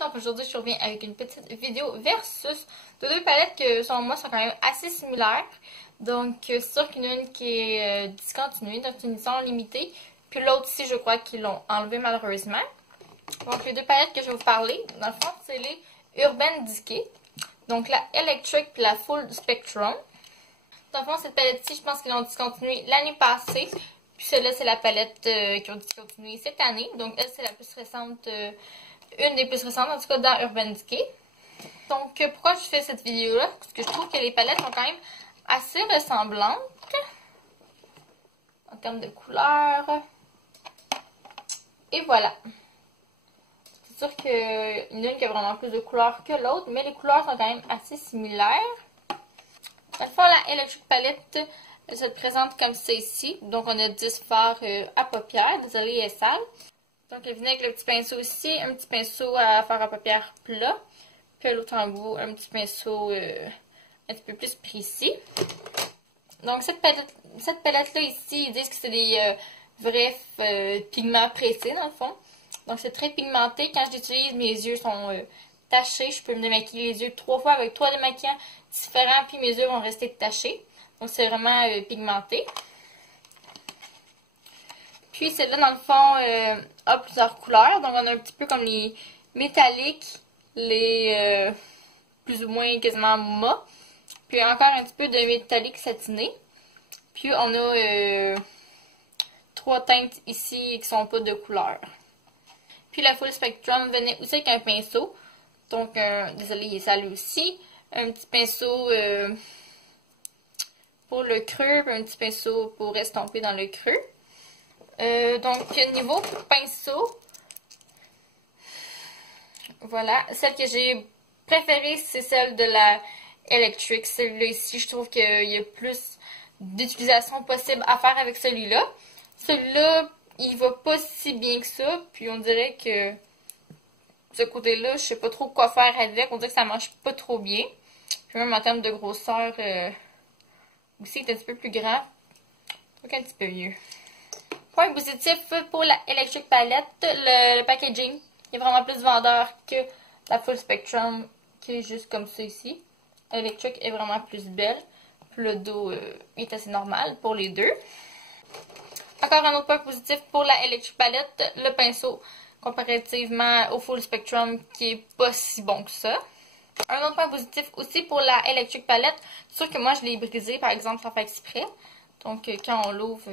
Donc aujourd'hui je reviens avec une petite vidéo versus de deux palettes que selon moi sont quand même assez similaires. Donc c'est sûr qu'il y en a une qui est discontinuée, donc une édition limitée. Puis l'autre ici je crois qu'ils l'ont enlevée malheureusement. Donc les deux palettes que je vais vous parler, dans le fond c'est les Urban Decay. Donc la Electric et la Full Spectrum. Dans le fond cette palette-ci je pense qu'ils l'ont discontinuée l'année passée. Puis celle-là c'est la palette qu'ils ont discontinuée cette année. Donc elle c'est la plus récente. Une des plus récentes, en tout cas dans Urban Decay. Donc, pourquoi je fais cette vidéo-là? Parce que je trouve que les palettes sont quand même assez ressemblantes. En termes de couleurs. Et voilà. C'est sûr qu'il y en a une qui a vraiment plus de couleurs que l'autre, mais les couleurs sont quand même assez similaires. Dans le fond, la Electric Palette se présente comme ça ici. Donc, on a 10 fards à paupières. Désolée, elle est sale. Donc, elle vient avec le petit pinceau ici, un petit pinceau à faire à paupières plat. Puis à l'autre en bout, un petit pinceau un petit peu plus précis. Donc, cette palette-là ici, ils disent que c'est des vrais pigments pressés dans le fond. Donc, c'est très pigmenté. Quand je l'utilise, mes yeux sont tachés. Je peux me démaquiller les yeux 3 fois avec 3 démaquillants différents, puis mes yeux vont rester tachés. Donc, c'est vraiment pigmenté. Puis celle-là, dans le fond, a plusieurs couleurs. Donc, on a un petit peu comme les métalliques, les plus ou moins quasiment mat. Puis encore un petit peu de métallique satiné. Puis on a 3 teintes ici qui sont pas de couleur. Puis la Full Spectrum venait aussi avec un pinceau. Donc, désolé, il est sale aussi. Un petit pinceau pour le creux, puis un petit pinceau pour estomper dans le creux. Donc, niveau pinceau, voilà, celle que j'ai préférée, c'est celle de la Electric. Celle-là ici, je trouve qu'il y a plus d'utilisation possible à faire avec celui-là. Celui-là, il va pas si bien que ça, puis on dirait que ce côté-là, je sais pas trop quoi faire avec. On dirait que ça marche pas trop bien. Puis même en termes de grosseur, aussi, il est un petit peu plus grand. Donc, un petit peu mieux. Point positif pour la Electric Palette, le packaging est vraiment plus vendeur que la Full Spectrum qui est juste comme ça ici. Electric est vraiment plus belle. Puis le dos est assez normal pour les deux. Encore un autre point positif pour la Electric Palette, le pinceau comparativement au Full Spectrum qui est pas si bon que ça. Un autre point positif aussi pour la Electric Palette, c'est sûr que moi je l'ai brisé par exemple sans faire exprès. Donc quand on l'ouvre...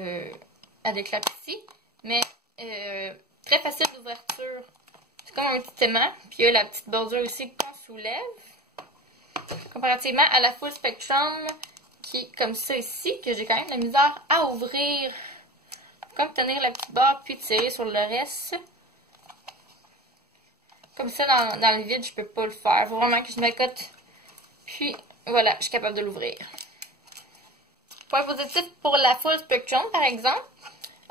elle éclate ici, mais très facile d'ouverture. C'est comme un petit aimant, puis il y a la petite bordure aussi qu'on soulève. Comparativement à la Full Spectrum, qui est comme ça ici, que j'ai quand même de la misère à ouvrir. Comme tenir la petite barre, puis tirer sur le reste. Comme ça, dans le vide, je peux pas le faire. Il faut vraiment que je m'accote. Puis, voilà, je suis capable de l'ouvrir. Point positif pour la Full Spectrum, par exemple,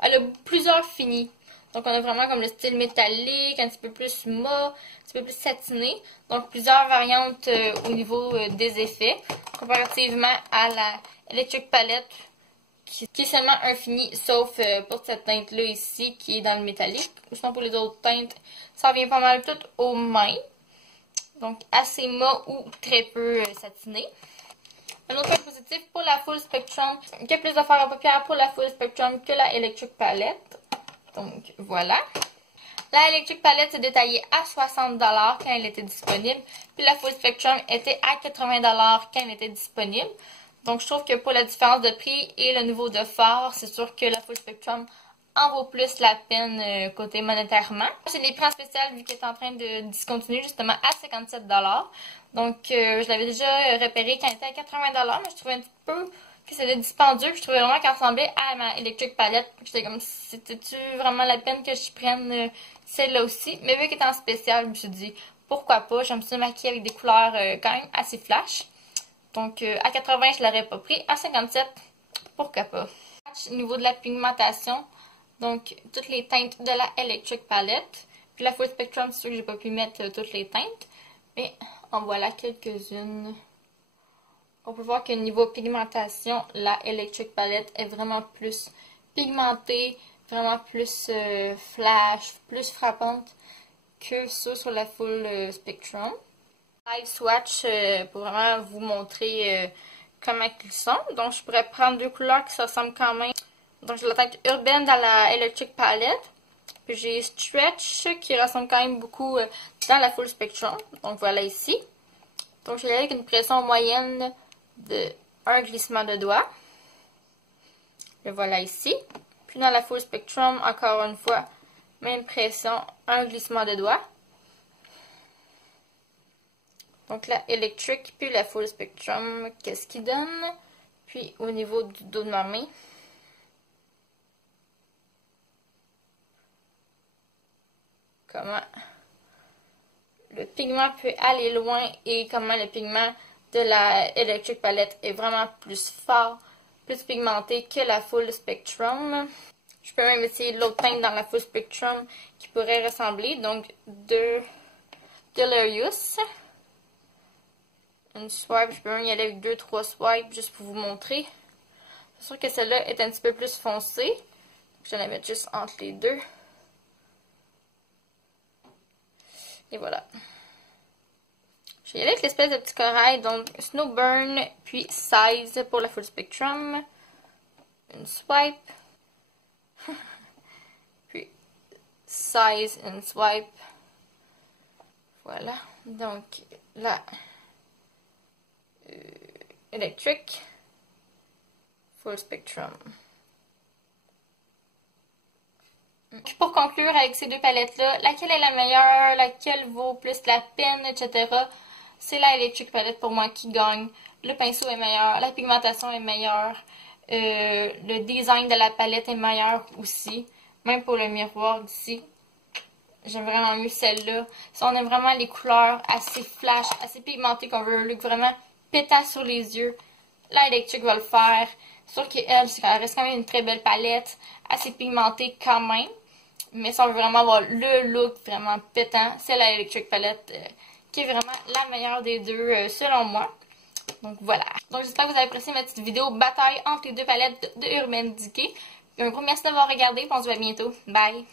elle a plusieurs finis. Donc, on a vraiment comme le style métallique, un petit peu plus mat, un petit peu plus satiné. Donc, plusieurs variantes au niveau des effets, comparativement à la Electric Palette, qui est seulement un fini, sauf pour cette teinte-là ici, qui est dans le métallique. Sinon, pour les autres teintes, ça revient pas mal tout aux mains. Donc, assez mat ou très peu satiné. Un autre point positif pour la Full Spectrum, il y a plus d'affaires à paupières pour la Full Spectrum que la Electric Palette. Donc, voilà. La Electric Palette s'est détaillée à 60$ quand elle était disponible. Puis la Full Spectrum était à 80$ quand elle était disponible. Donc, je trouve que pour la différence de prix et le niveau de fard, c'est sûr que la Full Spectrum en vaut plus la peine côté monétairement. J'ai les prix en spécial vu qu'elle est en train de discontinuer justement à 57$. Donc, je l'avais déjà repéré quand elle était à 80$, mais je trouvais un petit peu que c'était dispendieux. Puis je trouvais vraiment qu'elle ressemblait à ma Electric Palette. J'étais comme, c'était-tu vraiment la peine que je prenne celle-là aussi? Mais vu qu'elle est en spécial, je me suis dit, pourquoi pas? J'aime ça maquiller avec des couleurs quand même assez flash. Donc, à 80, je l'aurais pas pris. À 57, pourquoi pas? Au niveau de la pigmentation, donc, toutes les teintes de la Electric Palette. Puis la Full Spectrum, c'est sûr que j'ai pas pu mettre toutes les teintes. Mais en voilà quelques-unes. On peut voir que niveau pigmentation, la Electric Palette est vraiment plus pigmentée, vraiment plus flash, plus frappante que ceux sur la full spectrum. Live swatch pour vraiment vous montrer comment ils sont. Donc je pourrais prendre deux couleurs qui se ressemblent quand même. Donc j'ai la teinte urbaine dans la Electric Palette. Puis j'ai Stretch qui ressemble quand même beaucoup dans la full spectrum. Donc voilà ici. Donc je vais aller avec une pression moyenne de 1 glissement de doigt. Le voilà ici. Puis dans la full spectrum, encore une fois, même pression, 1 glissement de doigt. Donc la électrique, puis la full spectrum, qu'est-ce qu'il donne? Puis au niveau du dos de ma main. Comment le pigment peut aller loin et comment le pigment de la Electric Palette est vraiment plus fort, plus pigmenté que la full spectrum. Je peux même essayer l'autre teinte dans la full spectrum qui pourrait ressembler. Donc Delirious. Une swipe, je peux même y aller avec 2-3 swipes juste pour vous montrer. C'est sûr que celle-là est un petit peu plus foncée. Je vais la mettre juste entre les deux. Et voilà. Je vais y aller avec l'espèce de petit corail, donc Snowburn, puis Size pour la full spectrum. Une swipe. Puis Size, une swipe. Voilà. Donc là, Electric, full spectrum. Pour conclure avec ces deux palettes-là, laquelle est la meilleure, laquelle vaut plus la peine, etc. C'est la Electric Palette pour moi qui gagne. Le pinceau est meilleur, la pigmentation est meilleure, le design de la palette est meilleur aussi. Même pour le miroir ici, j'aime vraiment mieux celle-là. Si on aime vraiment les couleurs assez flash, assez pigmentées, qu'on veut un look vraiment pétant sur les yeux, la Electric va le faire. C'est sûr qu'elle reste quand même une très belle palette, assez pigmentée quand même. Mais si on veut vraiment avoir le look vraiment pétant, c'est la Electric Palette qui est vraiment la meilleure des deux selon moi. Donc voilà. Donc j'espère que vous avez apprécié ma petite vidéo bataille entre les deux palettes de Urban Decay. Un gros merci d'avoir regardé, on se voit bientôt. Bye!